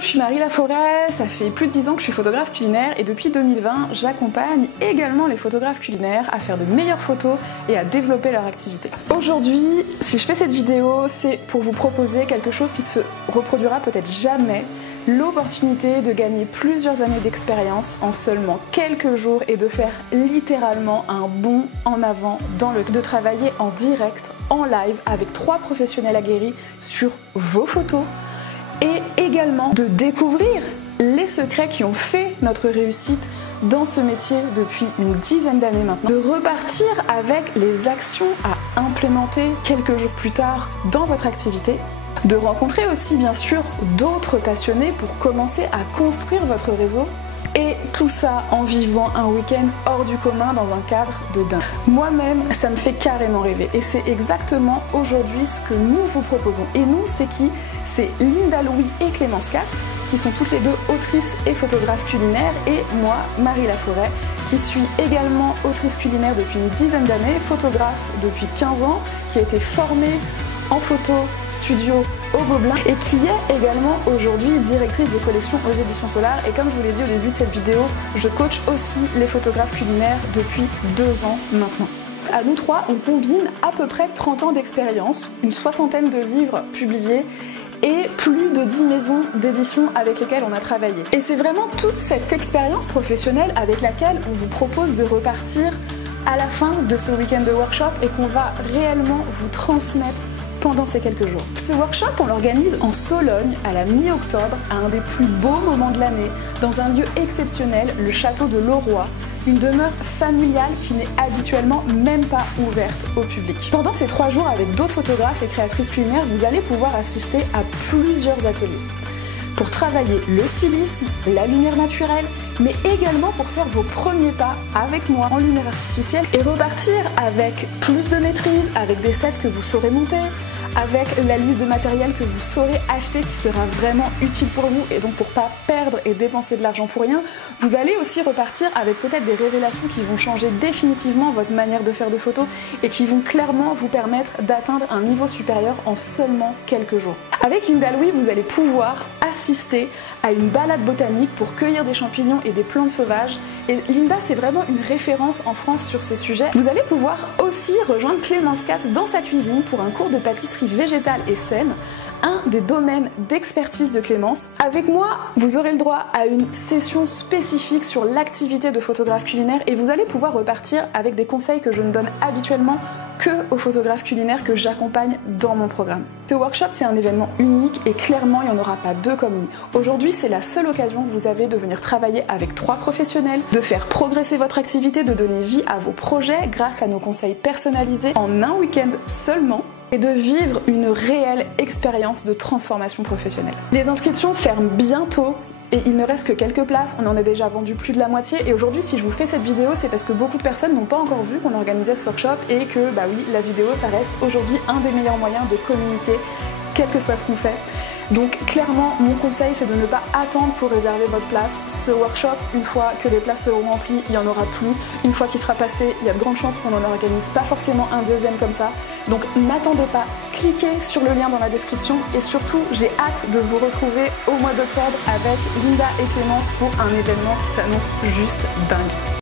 je suis Marie Laforêt, ça fait plus de 10 ans que je suis photographe culinaire et depuis 2020, j'accompagne également les photographes culinaires à faire de meilleures photos et à développer leur activité. Aujourd'hui, si je fais cette vidéo, c'est pour vous proposer quelque chose qui ne se reproduira peut-être jamais, l'opportunité de gagner plusieurs années d'expérience en seulement quelques jours et de faire littéralement un bond en avant dans le de travailler en direct, en live, avec 3 professionnels aguerris sur vos photos et également de découvrir les secrets qui ont fait notre réussite dans ce métier depuis une dizaine d'années maintenant, de repartir avec les actions à implémenter quelques jours plus tard dans votre activité, de rencontrer aussi bien sûr d'autres passionnés pour commencer à construire votre réseau. Et tout ça en vivant un week-end hors du commun dans un cadre de dingue. Moi-même, ça me fait carrément rêver. Et c'est exactement aujourd'hui ce que nous vous proposons. Et nous, c'est qui? C'est Linda Louis et Clémence Katz, qui sont toutes les deux autrices et photographes culinaires. Et moi, Marie Laforêt, qui suis également autrice culinaire depuis une dizaine d'années, photographe depuis 15 ans, qui a été formée en photo studio au Gobelin et qui est également aujourd'hui directrice de collection aux éditions Solar. Et comme je vous l'ai dit au début de cette vidéo, je coach aussi les photographes culinaires depuis 2 ans maintenant. À nous 3, on combine à peu près 30 ans d'expérience, une 60aine de livres publiés et plus de 10 maisons d'édition avec lesquelles on a travaillé. Et c'est vraiment toute cette expérience professionnelle avec laquelle on vous propose de repartir à la fin de ce week-end de workshop et qu'on va réellement vous transmettre pendant ces quelques jours. Ce workshop, on l'organise en Sologne à la mi-octobre, à un des plus beaux moments de l'année, dans un lieu exceptionnel, le château de Lauroy, une demeure familiale qui n'est habituellement même pas ouverte au public. Pendant ces 3 jours, avec d'autres photographes et créatrices culinaires, vous allez pouvoir assister à plusieurs ateliers pour travailler le stylisme, la lumière naturelle, mais également pour faire vos premiers pas avec moi en lumière artificielle et repartir avec plus de maîtrise, avec des sets que vous saurez monter, avec la liste de matériel que vous saurez acheter qui sera vraiment utile pour vous et donc pour pas perdre et dépenser de l'argent pour rien. Vous allez aussi repartir avec peut-être des révélations qui vont changer définitivement votre manière de faire de photos et qui vont clairement vous permettre d'atteindre un niveau supérieur en seulement quelques jours. Avec Linda Louis, vous allez pouvoir assister à une balade botanique pour cueillir des champignons et des plantes sauvages. Et Linda, c'est vraiment une référence en France sur ces sujets. Vous allez pouvoir aussi rejoindre Clémence Katz dans sa cuisine pour un cours de pâtisserie végétale et saine, un des domaines d'expertise de Clémence. Avec moi, vous aurez le droit à une session spécifique sur l'activité de photographe culinaire et vous allez pouvoir repartir avec des conseils que je ne donne habituellement que aux photographes culinaires que j'accompagne dans mon programme. Ce workshop, c'est un événement unique et clairement, il n'y en aura pas 2 comme lui. Aujourd'hui, c'est la seule occasion que vous avez de venir travailler avec 3 professionnels, de faire progresser votre activité, de donner vie à vos projets grâce à nos conseils personnalisés en un week-end seulement, et de vivre une réelle expérience de transformation professionnelle. Les inscriptions ferment bientôt et il ne reste que quelques places, on en a déjà vendu plus de la moitié et aujourd'hui si je vous fais cette vidéo c'est parce que beaucoup de personnes n'ont pas encore vu qu'on organisait ce workshop et que bah oui, la vidéo ça reste aujourd'hui un des meilleurs moyens de communiquer quel que soit ce qu'on fait. Donc clairement, mon conseil c'est de ne pas attendre pour réserver votre place. Ce workshop, une fois que les places seront remplies, il n'y en aura plus. Une fois qu'il sera passé, il y a de grandes chances qu'on n'en organise pas forcément un deuxième comme ça. Donc n'attendez pas, cliquez sur le lien dans la description et surtout, j'ai hâte de vous retrouver au mois d'octobre avec Linda et Clémence pour un événement qui s'annonce juste dingue.